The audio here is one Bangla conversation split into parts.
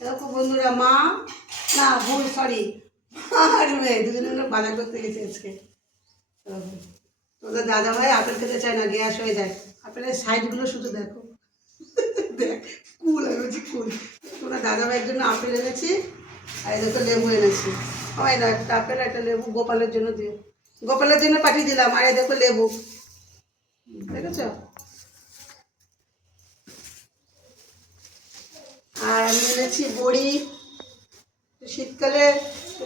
দেখো বন্ধুরা মা না ভুল সরি আর মেয়ে দুজনে বাজার করতে গেছে আজকে। দেখো, তোমাদের দাদা ভাই আপেল খেতে চায় না গ্যাস হয়ে যায়। আপেলের সাইডগুলো শুধু দেখো। দেখ কুল আমি বলছি কুল। তোমার দাদা ভাইয়ের জন্য আপেল এনেছি আর এই দেখো লেবু এনেছি। হয় না একটা আপেল একটা লেবু গোপালের জন্য দিও। গোপালের জন্য পাঠিয়ে দিলাম আর এই দেখো লেবু। দেখেছ আর আমি এনেছি, বড়ি। শীতকালে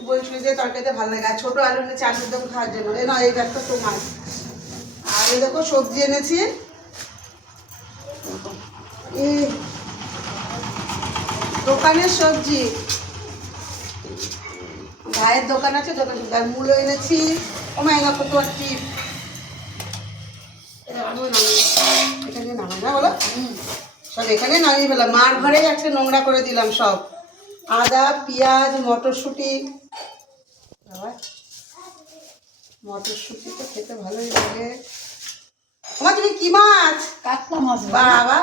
বই সুইজে তরকারিতে ভালো লাগে। আর ছোটো আলু এনেছি আলুর দম খাওয়ার জন্য। এই না এই ব্যাগটা তোমার। আর এই দেখো, সবজি এনেছি। এই দোকানের সবজি। ভাইয়ের দোকান আছে, দোকান আর মূলো এনেছি। ও মাই গা কত টিপ এখানে নামাই না বলো। সব এখানে নামিয়ে ফেলাম মার ঘরে আজকে নোংরা করে দিলাম সব। আদা পেঁয়াজ মটরশুঁটি। বাবা মটরশুঁটি তো খেতে ভালোই লাগে। আমার তুমি কি মাছ? কাতলা মাছ বাবা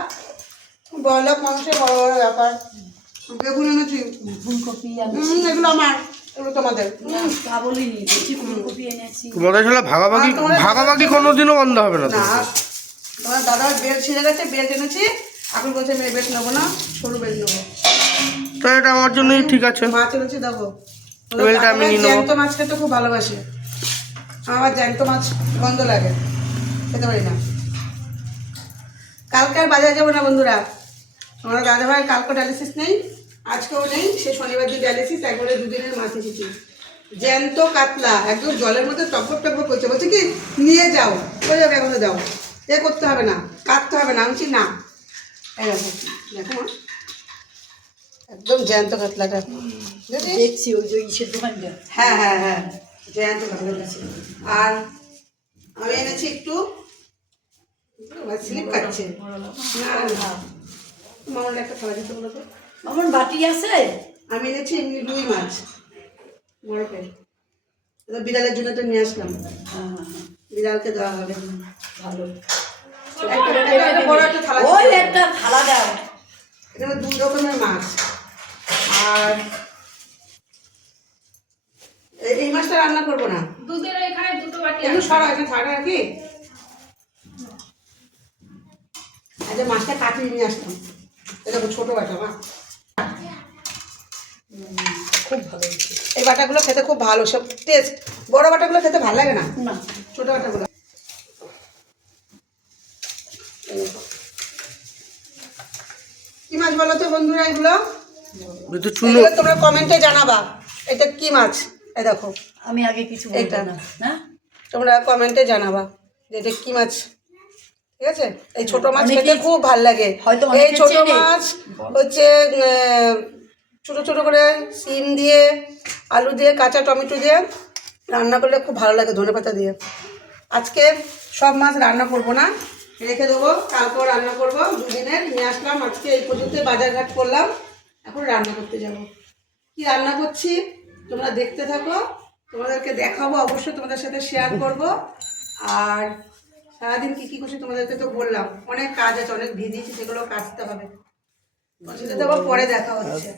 বলক মাংসের বড় বড় ব্যাপার। বেগুন এনেছি। ফুলকপি এগুলো আমার ভাগাভাগি কোনোদিনও বন্ধ হবে না না তোমার দাদার বেল্ট ছিঁড়ে গেছে বেল্ট এনেছি। এখন বলছে মেয়ে বেল্ট নেব না সরু বেল্ট নেব। তো এটা আমার জন্যই ঠিক আছে। মাছ বেলটা আমি নিয়ে নেব। জ্যান্ত মাছ খেতে খুব ভালোবাসে। আমার জ্যান্ত মাছ গন্ধ লাগে খেতে পারি না। কালকে আর বাজারে যাব না বন্ধুরা। আমরা দাদা ভাই কালকে ডায়ালিসিস নেই আজকেও নেই সে শনিবার দিন ডায়ালিসিস একবারে দুদিনের মাছ এসেছি জ্যান্ত কাতলা একদম জলের মধ্যে টপর টপর করছে। বলছে কি নিয়ে যাও। চলে যাবে এখন যাও এ করতে হবে না কাটতে হবে না। আমি না। দেখো দেখো একদম জ্যান্ত কাতলাটা? দেখছি ওই যে ইসের দোকানটা। হ্যাঁ হ্যাঁ হ্যাঁ। জয়ান্ত কাতলা আর আমি এনেছি একটু স্লিপ কাটছে মামার একটা খাওয়া যেতে বলো তো। আমার বাটি আছে? আমি এনেছি এমনি রুই মাছ বরফের। বিড়ালের জন্য তো নিয়ে আসলাম। হ্যাঁ, হ্যাঁ, হ্যাঁ, বিড়ালকে দেওয়া হবে। ভালো। ওই একটা থালা দাও। এখানে দু রকমের মাছ। আর এই- এই মাছটা রান্না করব না। দুধের এখানে দুটো বাটি একটু সরা এখানে থাকা রাখি আচ্ছা মাছটা কাটিয়ে নিয়ে আসতাম এটা ছোটো বাটা মা। খুব ভালো এই বাটাগুলো খেতে খুব ভালো সব টেস্ট বড় বাটাগুলো খেতে ভালো লাগে না? ছোট ছোটো বাটাগুলো এই দেখো। কি মাছ বলো তো বন্ধুরা এগুলো? চুনো। তোমরা কমেন্টে জানাবা। এটা কি মাছ? এই দেখো। আমি আগে কিছু বলব এইটা। না তোমরা কমেন্টে জানাবা যে এটা কি মাছ। ঠিক আছে? এই ছোট মাছ খেতে খুব ভালো লাগে। এই ছোট মাছ হচ্ছে ছোট ছোট করে সিম দিয়ে আলু দিয়ে কাঁচা টমেটো দিয়ে রান্না করলে খুব ভালো লাগে ধনে পাতা দিয়ে। আজকে সব মাছ রান্না করব না। রেখে দেবো তারপর রান্না করব দুদিনের নিয়ে আসলাম, আজকে এই পর্যন্ত বাজারঘাট করলাম, এখন রান্না করতে যাব। কি রান্না করছি? তোমরা দেখতে থাকো, তোমাদেরকে দেখাবো, অবশ্যই তোমাদের সাথে শেয়ার করব। আর সারাদিন কী কী করছি তোমাদেরকে তো বললাম, অনেক কাজ আছে, অনেক ভিজিয়েছি সেগুলো কাচতে হবে। সেটা তো পরে দেখা হচ্ছে।